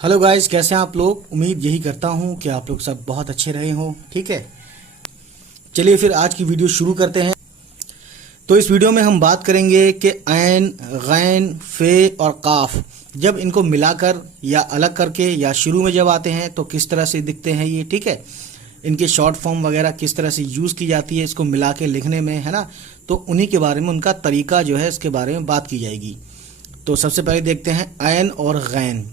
Hello guys, कैसे हैं आप लोग। उम्मीद यही करता हूं कि आप लोग सब बहुत अच्छे रहे हों। ठीक है, चलिए फिर आज की वीडियो शुरू करते हैं। तो इस वीडियो में हम बात करेंगे कि ऐन, गैन, फे और काफ जब इनको मिलाकर या अलग करके या शुरू में जब आते हैं तो किस तरह से दिखते हैं ये। ठीक है, इनके शॉर्ट फॉर्म वगैरह किस तरह से यूज़ की जाती है इसको मिला के लिखने में, है ना। तो उन्हीं के बारे में, उनका तरीका जो है इसके बारे में बात की जाएगी। तो सबसे पहले देखते हैं ऐन और गैन।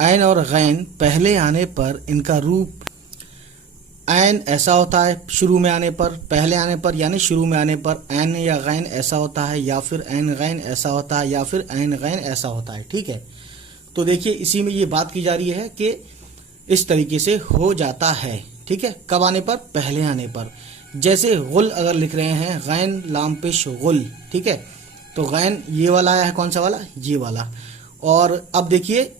ऐन और गैन पहले आने पर इनका रूप ऐन ऐसा होता है शुरू में आने पर, पहले आने पर यानी शुरू में आने पर ऐन या गैन ऐसा होता है, या फिर ऐन गैन ऐसा होता है, या फिर ऐन गैन ऐसा होता है। ठीक है, तो देखिए इसी में ये बात की जा रही है कि इस तरीके से हो जाता है। ठीक है, कब आने पर? पहले आने पर। जैसे गुल अगर लिख रहे हैं, गैन लाम पेश गुल। ठीक है, तो गैन ये वाला आया है, कौन सा वाला? ये वाला। और अब देखिए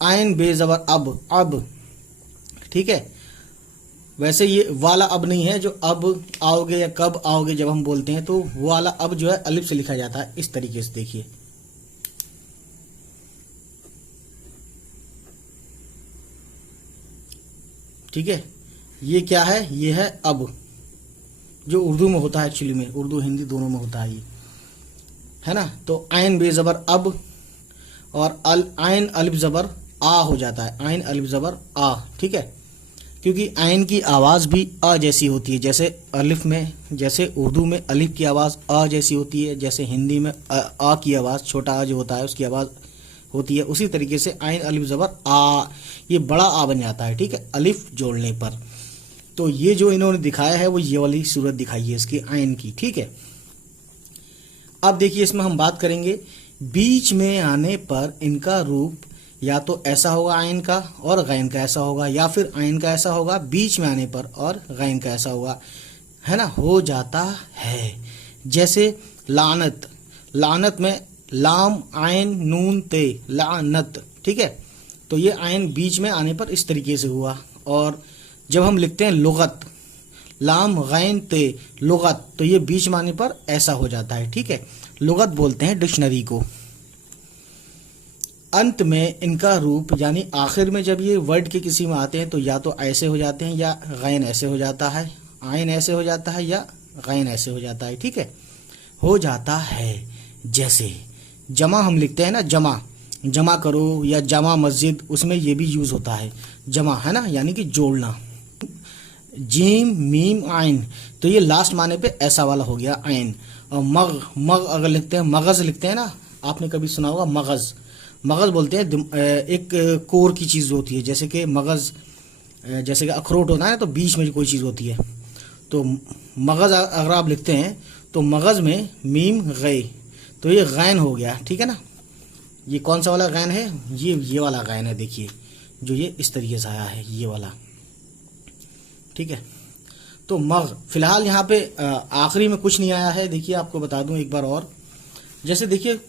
आइन बेजबर अब। ठीक है, वैसे ये वाला अब नहीं है जो अब आओगे या कब आओगे जब हम बोलते हैं, तो वो वाला अब जो है अलिफ से लिखा जाता है इस तरीके से। देखिए ठीक है, ये क्या है? ये है अब, जो उर्दू में होता है, एक्चुअली में उर्दू हिंदी दोनों में होता है ये, है ना। तो आइन बेजबर अब और आइन अलिफ जबर आ हो जाता है, आइन अलिफ जबर आ। ठीक है, क्योंकि आइन की आवाज़ भी अ जैसी होती है। जैसे अलिफ में, जैसे उर्दू में अलिफ की आवाज़ अ जैसी होती है, जैसे हिंदी में आ की आवाज़, छोटा आ जो होता है उसकी आवाज़ होती है, उसी तरीके से आइन अलिफ ज़बर आ, ये बड़ा आ बन जाता है। ठीक है, अलिफ जोड़ने पर। तो ये जो इन्होंने दिखाया है वो ये वाली सूरत दिखाई है इसकी आइन की। ठीक है, अब देखिए इसमें हम बात करेंगे बीच में आने पर इनका रूप या तो ऐसा होगा आइन का और गैन का ऐसा होगा, या फिर आइन का ऐसा होगा बीच में आने पर और गैन का ऐसा होगा, है ना, हो जाता है। जैसे लानत, लानत में लाम आइन नून ते, लानत। ठीक है, तो ये आइन बीच में आने पर इस तरीके से हुआ। और जब हम लिखते हैं लुगत, लाम गैन ते लुगत, तो ये बीच में आने पर ऐसा हो जाता है। ठीक है, लुगत बोलते हैं डिक्शनरी को। अंत में इनका रूप यानी आखिर में जब ये वर्ड के किसी में आते हैं तो या तो ऐसे हो जाते हैं, या गैन ऐसे हो जाता है, आइन ऐसे हो जाता है, या गैन ऐसे हो जाता है। ठीक है, हो जाता है। जैसे जमा हम लिखते हैं ना, जमा, जमा करो या जमा मस्जिद, उसमें ये भी यूज़ होता है जमा, है ना, यानी कि जोड़ना। जीम मीम आइन, तो ये लास्ट माने पे ऐसा वाला हो गया आइन। और मग, मग अगर लिखते हैं, मगज़ लिखते हैं ना, आपने कभी सुना होगा मगज़। मगज़ बोलते हैं एक कोर की चीज़ होती है, जैसे कि मगज़, जैसे कि अखरोट होता है ना, तो बीच में कोई चीज़ होती है। तो मगज़ अगर आप लिखते हैं तो मगज़ में मीम गए, तो ये गैन हो गया। ठीक है ना, ये कौन सा वाला गैन है? ये वाला गैन है। देखिए जो ये इस तरीके से आया है, ये वाला। ठीक है, तो मग फिलहाल यहाँ पे आखिरी में कुछ नहीं आया है। देखिए आपको बता दूं एक बार और, जैसे देखिए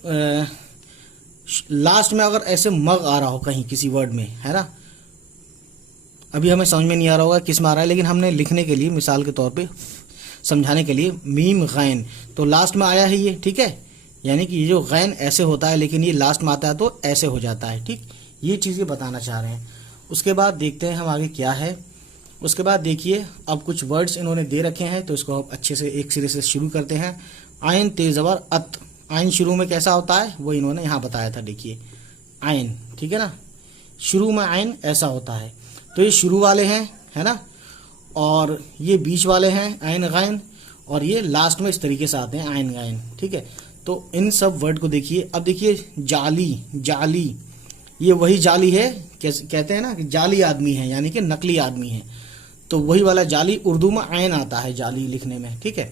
लास्ट में अगर ऐसे मग आ रहा हो कहीं किसी वर्ड में, है ना, अभी हमें समझ में नहीं आ रहा होगा किस में आ रहा है, लेकिन हमने लिखने के लिए, मिसाल के तौर पे समझाने के लिए, मीम गैन, तो लास्ट में आया है ये। ठीक है, यानी कि ये जो गैन ऐसे होता है लेकिन ये लास्ट में आता है तो ऐसे हो जाता है। ठीक, ये चीज़ें बताना चाह रहे हैं। उसके बाद देखते हैं हम आगे क्या है। उसके बाद देखिए अब कुछ वर्ड्स इन्होंने दे रखे हैं, तो इसको अच्छे से एक सिरे से शुरू करते हैं। आइन तेजबर अत, आइन शुरू में कैसा होता है वो इन्होंने यहाँ बताया था। देखिए आइन, ठीक है ना, शुरू में आइन ऐसा होता है। तो ये शुरू वाले हैं, है ना, और ये बीच वाले हैं आइन गैन, और ये लास्ट में इस तरीके से आते हैं आइन गैन। ठीक है, तो इन सब वर्ड को देखिए। अब देखिए जाली, जाली, ये वही जाली है, कहते हैं ना कि जाली आदमी है, यानी कि नकली आदमी है, तो वही वाला जाली। उर्दू में आइन आता है जाली लिखने में। ठीक है,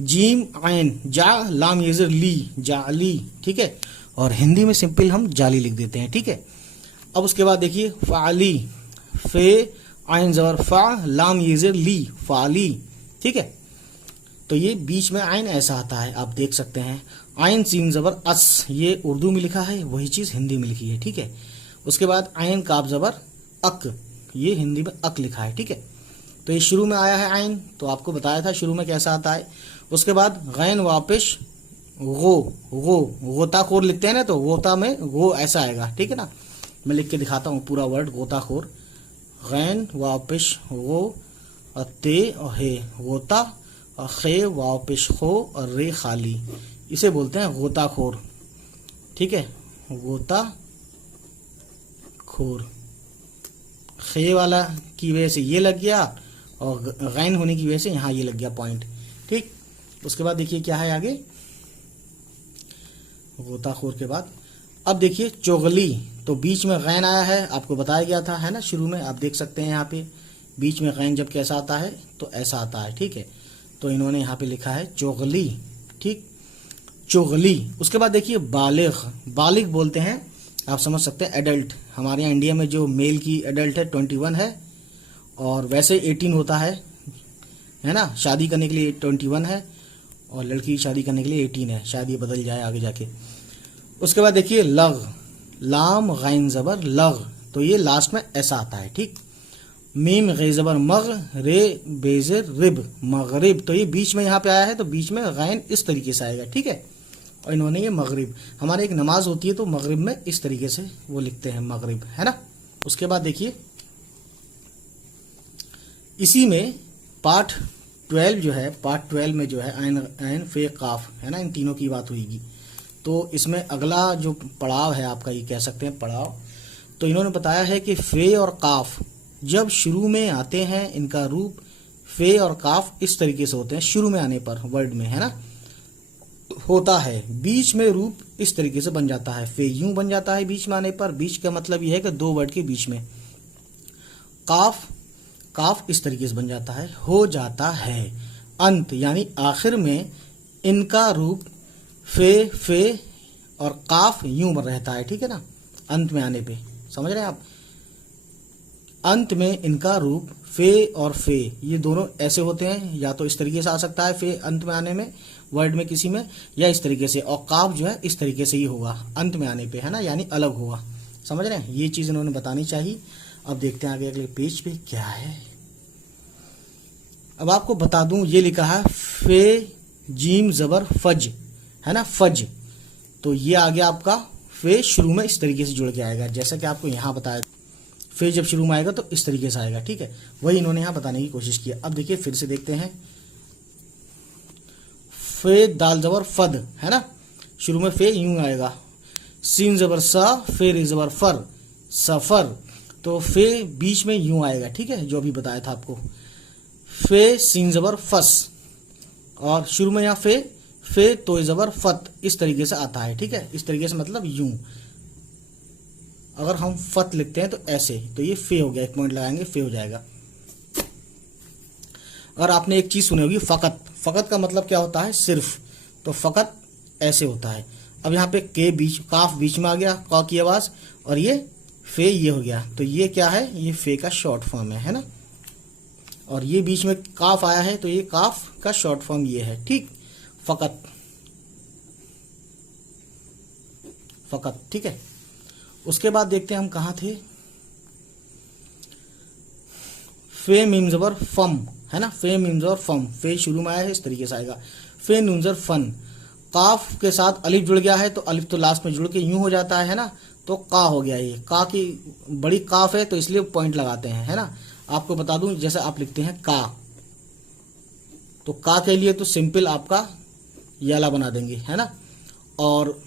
जीम आइन, जा लाम येजर ली, जाली। ठीक है, और हिंदी में सिंपल हम जाली लिख देते हैं। ठीक है, अब उसके बाद देखिए फाली, फे आइन जबर फा लाम येजर ली, फाली। ठीक है, तो ये बीच में आइन ऐसा आता है, आप देख सकते हैं। आइन सीन जबर अस, ये उर्दू में लिखा है, वही चीज़ हिंदी में लिखी है। ठीक है, उसके बाद आइन काब जबर अक, ये हिंदी में अक लिखा है। ठीक है, तो ये शुरू में आया है आइन, तो आपको बताया था शुरू में कैसा आता है। उसके बाद गैन वापिश गो, गोताखोर लिखते हैं ना, तो गोता में गो ऐसा आएगा। ठीक है ना, मैं लिख के दिखाता हूँ पूरा वर्ड, गोताखोर। गैन वापिश गो और ते और हे, गोता और खे वापिश खो और रे खाली, इसे बोलते हैं गोताखोर। ठीक है, गोताखोर। खे वाला की वजह से ये लग गया और गैन होने की वजह से यहाँ ये लग गया पॉइंट। ठीक, उसके बाद देखिए क्या है आगे, गोताखोर के बाद अब देखिए चुगली। तो बीच में गैन आया है, आपको बताया गया था, है ना, शुरू में आप देख सकते हैं यहाँ पे बीच में गैन जब कैसा आता है तो ऐसा आता है। ठीक है, तो इन्होंने यहाँ पे लिखा है चुगली। ठीक, चुगली। उसके बाद देखिए बालिग। बालिग बोलते हैं, आप समझ सकते हैं एडल्ट। हमारे यहाँ इंडिया में जो मेल की एडल्ट है 21 है, और वैसे 18 होता है ना, शादी करने के लिए 21 है और लड़की की शादी करने के लिए 18 है, शायद ये बदल जाए आगे जाके। उसके बाद देखिए लग, लाम गैन ज़बर लग, तो ये लास्ट में ऐसा आता है। ठीक, मीम गे ज़बर मग, रे बेज़र रिब, मगरिब, तो ये बीच में यहाँ पे आया है तो बीच में गैन इस तरीके से आएगा। ठीक है, और इन्होंने ये मगरिब, हमारे एक नमाज होती है तो मगरिब में इस तरीके से वो लिखते हैं मगरिब, है ना। उसके बाद देखिए इसी में पार्ट 12 जो है, पार्ट 12 में जो है ऐन फे काफ, है ना, इन तीनों की बात हुईगी। तो इसमें अगला जो पड़ाव है आपका, ये कह सकते हैं पड़ाव, तो इन्होंने बताया है कि फे और काफ जब शुरू में आते हैं, इनका रूप फे और काफ इस तरीके से होते हैं शुरू में आने पर वर्ड में, है ना, होता है। बीच में रूप इस तरीके से बन जाता है, फे यूं बन जाता है बीच में आने पर। बीच का मतलब यह है कि दो वर्ड के बीच में। काफ, काफ इस तरीके से बन जाता है, हो जाता है। अंत यानी आखिर में इनका रूप फे और काफ यूं बन रहता है। ठीक है ना, अंत में आने पे, समझ रहे हैं आप, अंत में इनका रूप फे और फे ये दोनों ऐसे होते हैं, या तो इस तरीके से आ सकता है फे अंत में आने में वर्ड में किसी में, या इस तरीके से, और काफ जो है इस तरीके से ही होगा अंत में आने पे, है ना, यानी अलग होगा। समझ रहे हैं, ये चीज इन्होंने बतानी चाहिए। अब देखते हैं आगे अगले पेज पे क्या है। अब आपको बता दूं, ये लिखा है फे जीम जबर फज, है ना, फज, तो ये आ गया आपका फे शुरू में इस तरीके से जुड़ के आएगा, जैसा कि आपको यहाँ बताया, फे जब शुरू में आएगा तो इस तरीके से आएगा। ठीक है, वही इन्होंने यहाँ बताने की कोशिश की। अब देखिए फिर से देखते हैं, फे दाल जबर फद, है ना, शुरू में फे यूं आएगा, सीन जबर सा, फे रे जबर फर, सफर, तो फे बीच में यूं आएगा। ठीक है, जो अभी बताया था आपको, फे सीन जबर फस, और शुरू में यहाँ फे तो जबर फत, इस तरीके से आता है। ठीक है, इस तरीके से मतलब यूं, अगर हम फत लिखते हैं तो ऐसे, तो ये फे हो गया, एक पॉइंट लगाएंगे फे हो जाएगा। अगर आपने एक चीज सुनी होगी फकत, फकत का मतलब क्या होता है, सिर्फ, तो फकत ऐसे होता है। अब यहाँ पे के बीच, काफ बीच में आ गया, का की आवाज, और ये फे ये हो गया, तो ये क्या है, ये फे का शॉर्ट फॉर्म है ना, और ये बीच में काफ आया है तो ये काफ का शॉर्ट फॉर्म ये है। ठीक, फकत, फकत। ठीक है, उसके बाद देखते हैं हम कहाँ थे, फे मीम जबर फम, है ना, फे मीम जबर फम, फे शुरू में आया है इस तरीके से आएगा। फे नून जबर फन, काफ के साथ अलिफ जुड़ गया है तो अलिफ तो लास्ट में जुड़ के यूं हो जाता है ना, तो का हो गया, ये का की बड़ी काफ है तो इसलिए पॉइंट लगाते हैं, है ना। आपको बता दूं, जैसे आप लिखते हैं का, तो का के लिए तो सिंपल आपका याला बना देंगे, है ना, और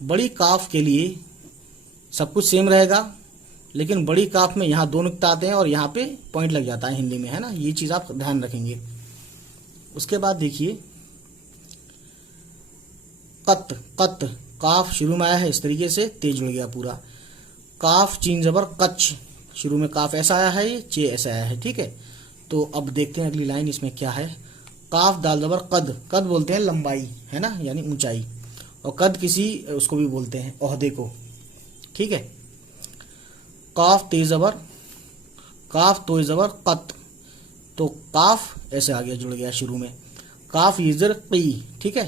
बड़ी काफ के लिए सब कुछ सेम रहेगा, लेकिन बड़ी काफ में यहाँ दो नुक्ता आते हैं और यहाँ पे पॉइंट लग जाता है हिंदी में, है ना, ये चीज आप ध्यान रखेंगे। उसके बाद देखिए कत, कत, काफ शुरू में आया है इस तरीके से, तेज जुड़ गया पूरा। काफ चीन जबर कच्छ, शुरू में काफ ऐसा आया है, ये चे ऐसा आया है। ठीक है, तो अब देखते हैं अगली लाइन इसमें क्या है। काफ दाल जबर कद, कद बोलते हैं लंबाई, है ना, यानी ऊंचाई, और कद किसी उसको भी बोलते हैं ओहदे को। ठीक है, काफ तेज जबर, काफ तो जबर कत, तो काफ ऐसे आ गया, जुड़ गया शुरू में। काफ येजर की, ठीक है,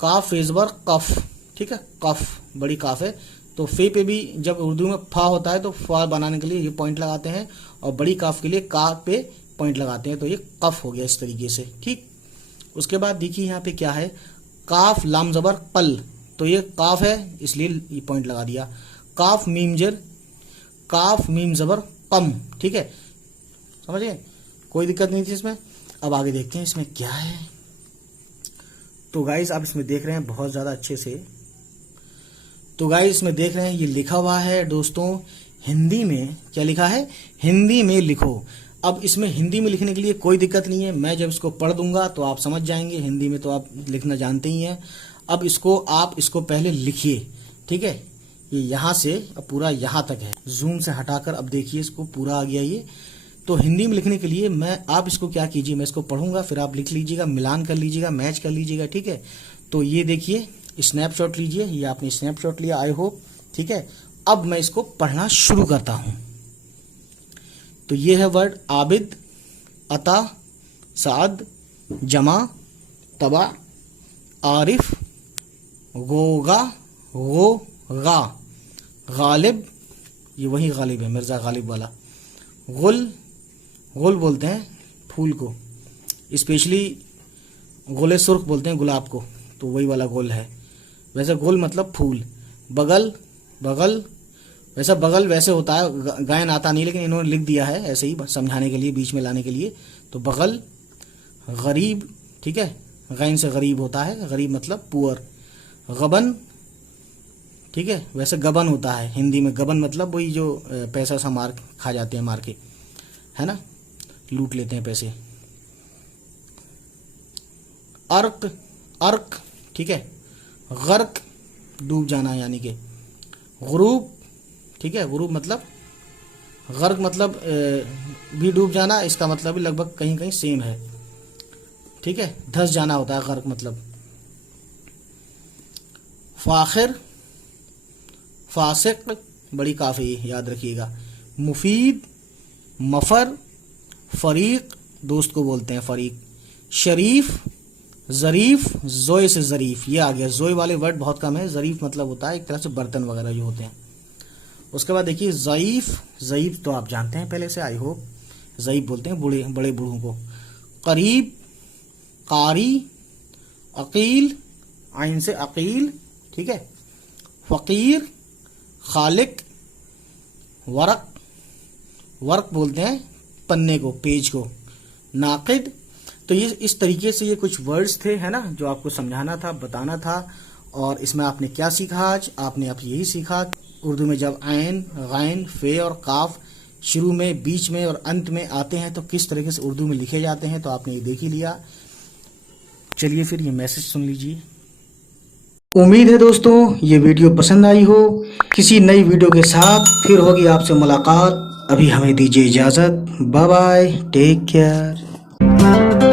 काफ फेजबर कफ, ठीक है, कफ बड़ी काफ है, तो फे पे भी जब उर्दू में फा होता है तो फा बनाने के लिए ये पॉइंट लगाते हैं, और बड़ी काफ के लिए का पे पॉइंट लगाते हैं, तो ये कफ हो गया इस तरीके से। ठीक, उसके बाद देखिए यहाँ पे क्या है, काफ लाम जबर कल, तो ये काफ है इसलिए ये पॉइंट लगा दिया। काफ मीम जबर कम, ठीक है, समझ गए, कोई दिक्कत नहीं थी इसमें। अब आगे देखते हैं इसमें क्या है। तो गाइस आप इसमें देख रहे हैं बहुत ज्यादा अच्छे से, तो गाइस इसमें देख रहे हैं ये लिखा हुआ है दोस्तों हिंदी में, क्या लिखा है, हिंदी में लिखो। अब इसमें हिंदी में लिखने के लिए कोई दिक्कत नहीं है, मैं जब इसको पढ़ दूंगा तो आप समझ जाएंगे, हिंदी में तो आप लिखना जानते ही हैं। अब आप इसको पहले लिखिए, ठीक है, ये यहाँ से अब पूरा यहाँ तक है, जूम से हटाकर अब देखिए इसको पूरा आ गया ये। तो हिंदी में लिखने के लिए आप इसको क्या कीजिए, मैं इसको पढ़ूंगा फिर आप लिख लीजिएगा, मिलान कर लीजिएगा, मैच कर लीजिएगा, ठीक है। तो ये देखिए स्नैपशॉट लीजिए, ये आपने स्नैपशॉट लिया, आई होप, ठीक है। अब मैं इसको पढ़ना शुरू करता हूं। तो ये है वर्ड आबिद, अता, साद, जमा, तबा, आरिफ, गोगा, गा, गालिब, ये वही गालिब है, मिर्जा गालिब वाला। गुल बोलते हैं फूल को, स्पेशली गुले सुर्ख बोलते हैं गुलाब को, तो वही वाला गुल है। वैसे गुल मतलब फूल। बगल वैसा बगल वैसे होता है, गायन आता नहीं, लेकिन इन्होंने लिख दिया है ऐसे ही समझाने के लिए, बीच में लाने के लिए। तो बगल, गरीब, ठीक है, गैन से गरीब होता है, गरीब मतलब पुअर। गबन, ठीक है, वैसे गबन होता है हिंदी में, गबन मतलब वही जो पैसा सा मार खा जाते हैं, मार के, है ना, लूट लेते हैं पैसे। अर्क, ठीक है, गर्क, डूब जाना यानी कि। गुरूब, ठीक है, गुरूब मतलब, गर्क मतलब भी डूब जाना, इसका मतलब भी लगभग कहीं कहीं सेम है, ठीक है, धस जाना होता है गर्क मतलब। फाखिर, फासिक, बड़ी काफ़ी याद रखिएगा। मुफीद, मफर, फरीक, दोस्त को बोलते हैं फरीक। शरीफ, ज़रीफ, जोए से ज़रीफ, ये आ गया। जोए वाले वर्ड बहुत कम है, ज़रीफ मतलब होता है एक तरह से बर्तन वगैरह जो होते हैं। उसके बाद देखिए ज़ईफ़ तो आप जानते हैं पहले से, आई होप, ज़ईफ़ बोलते हैं बड़े बूढ़ों को। करीब, कारी, अकील, आइन से अकील, ठीक है। फ़कीर, खालिक, वर्क बोलते हैं पन्ने को, पेज को। नाकिद। तो ये इस तरीके से ये कुछ वर्ड्स थे, है ना, जो आपको समझाना था, बताना था। और इसमें आपने क्या सीखा आज, आपने यही सीखा उर्दू में जब आइन, गैन, फे और काफ शुरू में, बीच में और अंत में आते हैं तो किस तरीके से उर्दू में लिखे जाते हैं, तो आपने ये देख ही लिया। चलिए फिर ये मैसेज सुन लीजिए। उम्मीद है दोस्तों ये वीडियो पसंद आई हो। किसी नई वीडियो के साथ फिर होगी आपसे मुलाकात। अभी हमें दीजिए इजाज़त। Bye bye, take care.